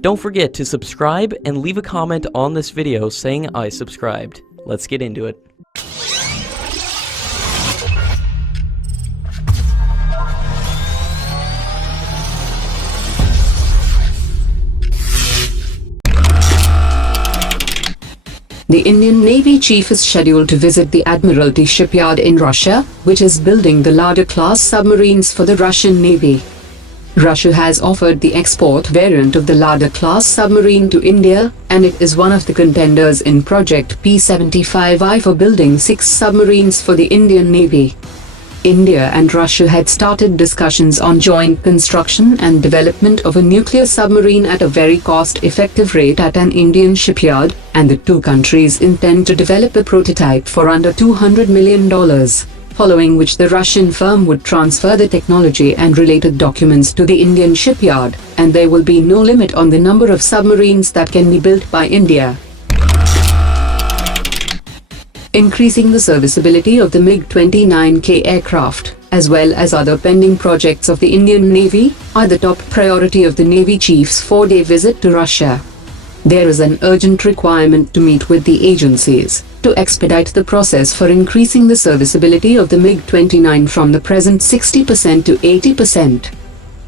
Don't forget to subscribe and leave a comment on this video saying I subscribed. Let's get into it. The Indian Navy chief is scheduled to visit the Admiralty shipyard in Russia, which is building the LADA-class submarines for the Russian Navy. Russia has offered the export variant of the LADA-class submarine to India, and it is one of the contenders in Project P-75I for building 6 submarines for the Indian Navy. India and Russia had started discussions on joint construction and development of a nuclear submarine at a very cost-effective rate at an Indian shipyard, and the two countries intend to develop a prototype for under $200 million, following which the Russian firm would transfer the technology and related documents to the Indian shipyard, and there will be no limit on the number of submarines that can be built by India. Increasing the serviceability of the Mig-29K aircraft, as well as other pending projects of the Indian Navy, are the top priority of the Navy Chief's 4-day visit to Russia. There is an urgent requirement to meet with the agencies to expedite the process for increasing the serviceability of the MiG-29 from the present 60% to 80%.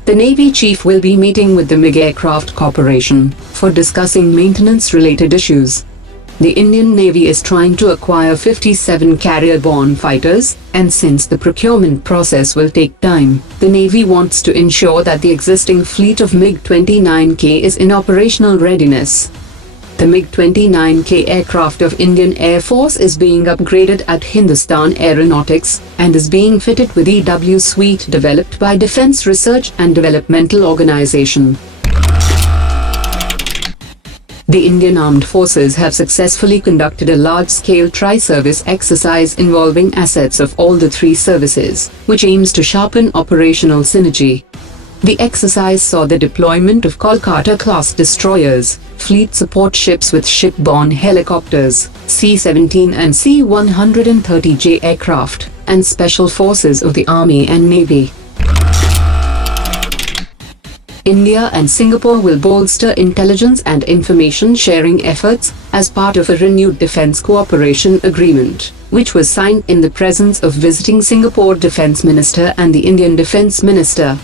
The Navy Chief will be meeting with the MiG Aircraft Corporation for discussing maintenance-related issues. The Indian Navy is trying to acquire 57 carrier-borne fighters, and since the procurement process will take time, the Navy wants to ensure that the existing fleet of Mig-29K is in operational readiness. The Mig-29K aircraft of Indian Air Force is being upgraded at Hindustan Aeronautics and is being fitted with EW suite developed by Defense Research and Developmental Organization. The Indian Armed Forces have successfully conducted a large-scale tri-service exercise involving assets of all the 3 services, which aims to sharpen operational synergy. The exercise saw the deployment of Kolkata-class destroyers, fleet support ships with ship-borne helicopters, C-17 and C-130J aircraft, and special forces of the Army and Navy. India and Singapore will bolster intelligence and information sharing efforts as part of a renewed defense cooperation agreement, which was signed in the presence of visiting Singapore Defense Minister and the Indian Defense Minister.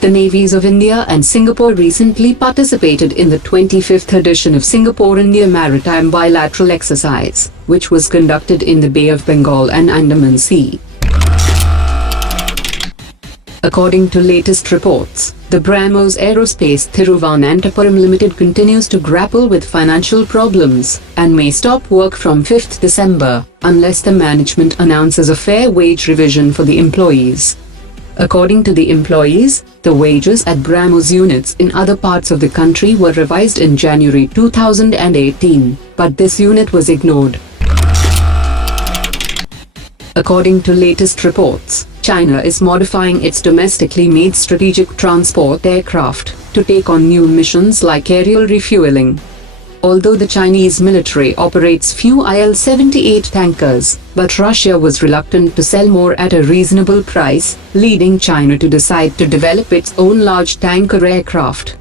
The navies of India and Singapore recently participated in the 25th edition of Singapore-India Maritime Bilateral Exercise, which was conducted in the Bay of Bengal and Andaman Sea. According to latest reports, the BrahMos Aerospace Thiruvanatapuram Limited continues to grapple with financial problems and may stop work from 5th December unless the management announces a fair wage revision for the employees. According to the employees, the wages at BrahMos units in other parts of the country were revised in January 2018, but this unit was ignored. According to latest reports, China is modifying its domestically made strategic transport aircraft to take on new missions like aerial refueling. Although the Chinese military operates few IL-78 tankers, but Russia was reluctant to sell more at a reasonable price, leading China to decide to develop its own large tanker aircraft.